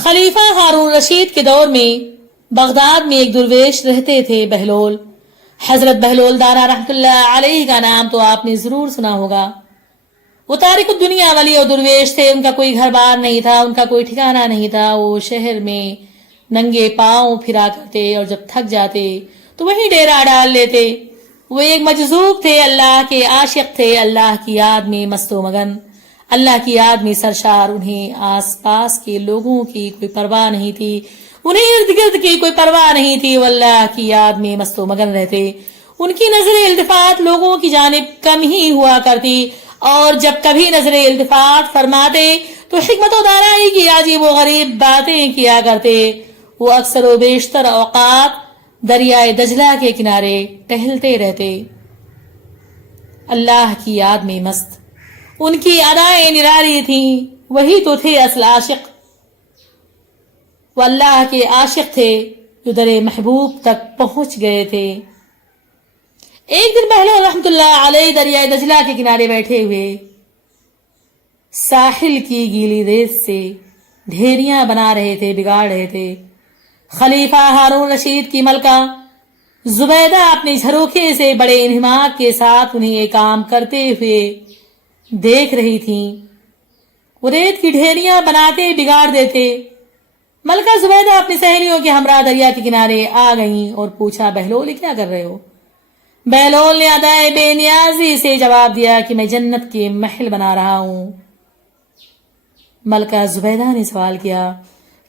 خلیفہ ہارون رشید کے دور میں بغداد میں ایک درویش رہتے تھے، بہلول۔ حضرت بہلول دانا رحمت اللہ علیہ کا نام تو آپ نے ضرور سنا ہوگا۔ وہ تارک الدنیا ولی اور درویش تھے، ان کا کوئی گھر بار نہیں تھا، ان کا کوئی ٹھکانہ نہیں تھا۔ وہ شہر میں ننگے پاؤں پھرا کرتے اور جب تھک جاتے تو وہیں ڈیرا ڈال لیتے۔ وہ ایک مجذوب تھے، اللہ کے عاشق تھے، اللہ کی یاد میں مست و مگن، اللہ کی یاد میں سرشار۔ انہیں آس پاس کے لوگوں کی کوئی پرواہ نہیں تھی، انہیں ارد گرد کی کوئی پرواہ نہیں تھی، وہ اللہ کی یاد میں مست و مگن رہتے۔ ان کی نظر التفات لوگوں کی جانب کم ہی ہوا کرتی، اور جب کبھی نظر التفات فرماتے تو حکمت و دانائی کی عجیب و غریب باتیں کیا کرتے۔ وہ اکثر و بیشتر اوقات دریائے دجلہ کے کنارے ٹہلتے رہتے، اللہ کی یاد میں مست۔ ان کی ادائیں نراری تھیں، وہی تو تھے اصل عاشق۔ وہ اللہ کے عاشق تھے جو در محبوب تک پہنچ گئے تھے۔ ایک دن بہلول رحمت اللہ علیہ دریائے دجلہ کے کنارے بیٹھے ہوئے ساحل کی گیلی ریت سے ڈھیریاں بنا رہے تھے، بگاڑ رہے تھے۔ خلیفہ ہارون رشید کی ملکہ زبیدہ اپنے جھروکے سے بڑے انہماک کے ساتھ انہیں یہ کام کرتے ہوئے دیکھ رہی تھیں۔ وہ ریت کی ڈھیریاں بناتے، بگاڑ دیتے۔ ملکہ زبیدہ اپنی سہیلیوں کے ہمراہ دریا کے کنارے آ گئیں اور پوچھا، بہلول کیا کر رہے ہو؟ بہلول نے ادائے بے نیازی سے جواب دیا کہ میں جنت کے محل بنا رہا ہوں۔ ملکہ زبیدہ نے سوال کیا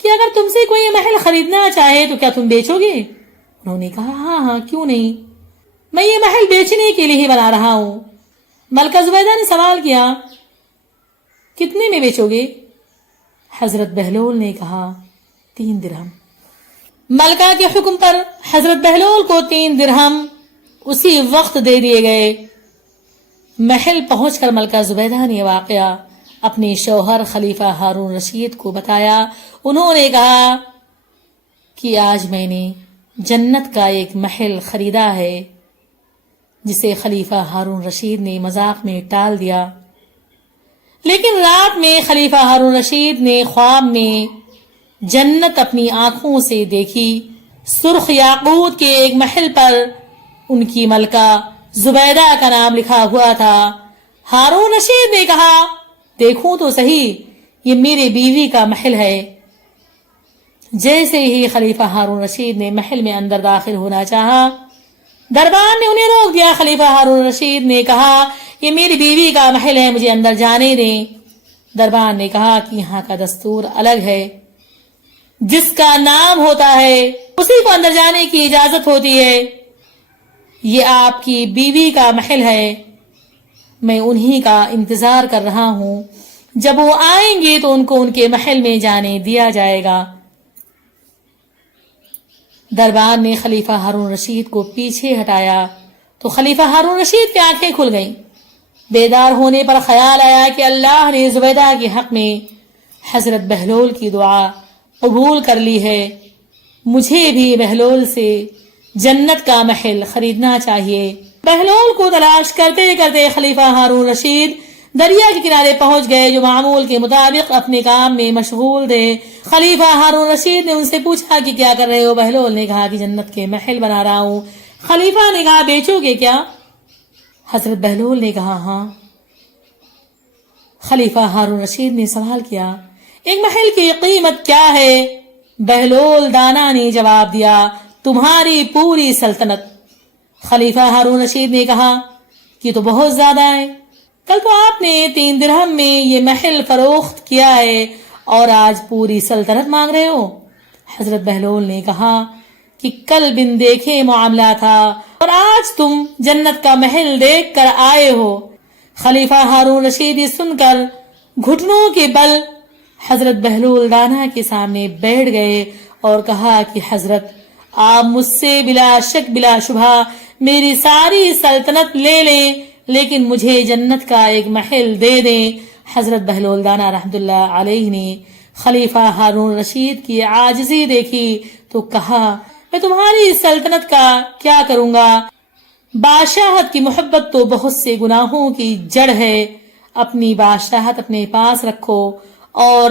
کہ اگر تم سے کوئی محل خریدنا چاہے تو کیا تم بیچو گے؟ انہوں نے کہا، ہاں کیوں نہیں، میں یہ محل بیچنے کے لیے ہی بنا رہا ہوں۔ ملکہ زبیدہ نے سوال کیا، کتنے میں بیچو گے؟ حضرت بہلول نے کہا، 3 درہم۔ ملکہ کے حکم پر حضرت بہلول کو 3 درہم اسی وقت دے دیے گئے۔ محل پہنچ کر ملکہ زبیدہ نے واقعہ اپنے شوہر خلیفہ ہارون رشید کو بتایا۔ انہوں نے کہا کہ آج میں نے جنت کا ایک محل خریدا ہے، جسے خلیفہ ہارون رشید نے مذاق میں ٹال دیا، لیکن رات میں خلیفہ ہارون رشید نے خواب میں جنت اپنی آنکھوں سے دیکھی۔ سرخ یاقوت کے ایک محل پر ان کی ملکہ زبیدہ کا نام لکھا ہوا تھا۔ ہارون رشید نے کہا، دیکھوں تو صحیح، یہ میرے بیوی کا محل ہے۔ جیسے ہی خلیفہ ہارون رشید نے محل میں اندر داخل ہونا چاہا، دربان نے انہیں روک دیا۔ خلیفہ ہارون رشید نے کہا، یہ میری بیوی کا محل ہے، مجھے اندر جانے دیں۔ دربان نے کہا کہ یہاں کا دستور الگ ہے، جس کا نام ہوتا ہے اسی کو اندر جانے کی اجازت ہوتی ہے۔ یہ آپ کی بیوی کا محل ہے، میں انہی کا انتظار کر رہا ہوں، جب وہ آئیں گے تو ان کو ان کے محل میں جانے دیا جائے گا۔ دربان نے خلیفہ ہارون رشید کو پیچھے ہٹایا تو خلیفہ ہارون رشید کی آنکھیں کھل گئیں۔ بیدار ہونے پر خیال آیا کہ اللہ نے زبیدہ کے حق میں حضرت بہلول کی دعا قبول کر لی ہے، مجھے بھی بہلول سے جنت کا محل خریدنا چاہیے۔ بہلول کو تلاش کرتے کرتے خلیفہ ہارون رشید دریا کے کنارے پہنچ گئے، جو معمول کے مطابق اپنے کام میں مشغول تھے۔ خلیفہ ہارون رشید نے ان سے پوچھا کہ کیا کر رہے ہو؟ بہلول نے کہا کہ جنت کے محل بنا رہا ہوں۔ خلیفہ نے کہا، بیچو گے کیا؟ حضرت بہلول نے کہا، ہاں۔ خلیفہ ہارون رشید نے سوال کیا، ایک محل کی قیمت کیا ہے؟ بہلول دانا نے جواب دیا، تمہاری پوری سلطنت۔ خلیفہ ہارون رشید نے کہا کہ تو بہت زیادہ ہے، کل تو آپ نے 3 درہم میں یہ محل فروخت کیا ہے اور آج پوری سلطنت مانگ رہے ہو۔ حضرت بہلول نے کہا کہ کل بن دیکھے معاملہ تھا اور آج تم جنت کا محل دیکھ کر آئے ہو۔ خلیفہ ہارون رشید سن کر گھٹنوں کے بل حضرت بہلول دانا کے سامنے بیٹھ گئے اور کہا کہ حضرت، آپ مجھ سے بلا شک بلا شبہ میری ساری سلطنت لے لیں، لیکن مجھے جنت کا ایک محل دے دیں۔ حضرت بہلول دانا رحمت اللہ علیہ نے خلیفہ ہارون رشید کی عاجزی دیکھی تو کہا، میں تمہاری سلطنت کا کیا کروں گا؟ بادشاہت کی محبت تو بہت سے گناہوں کی جڑ ہے، اپنی بادشاہت اپنے پاس رکھو اور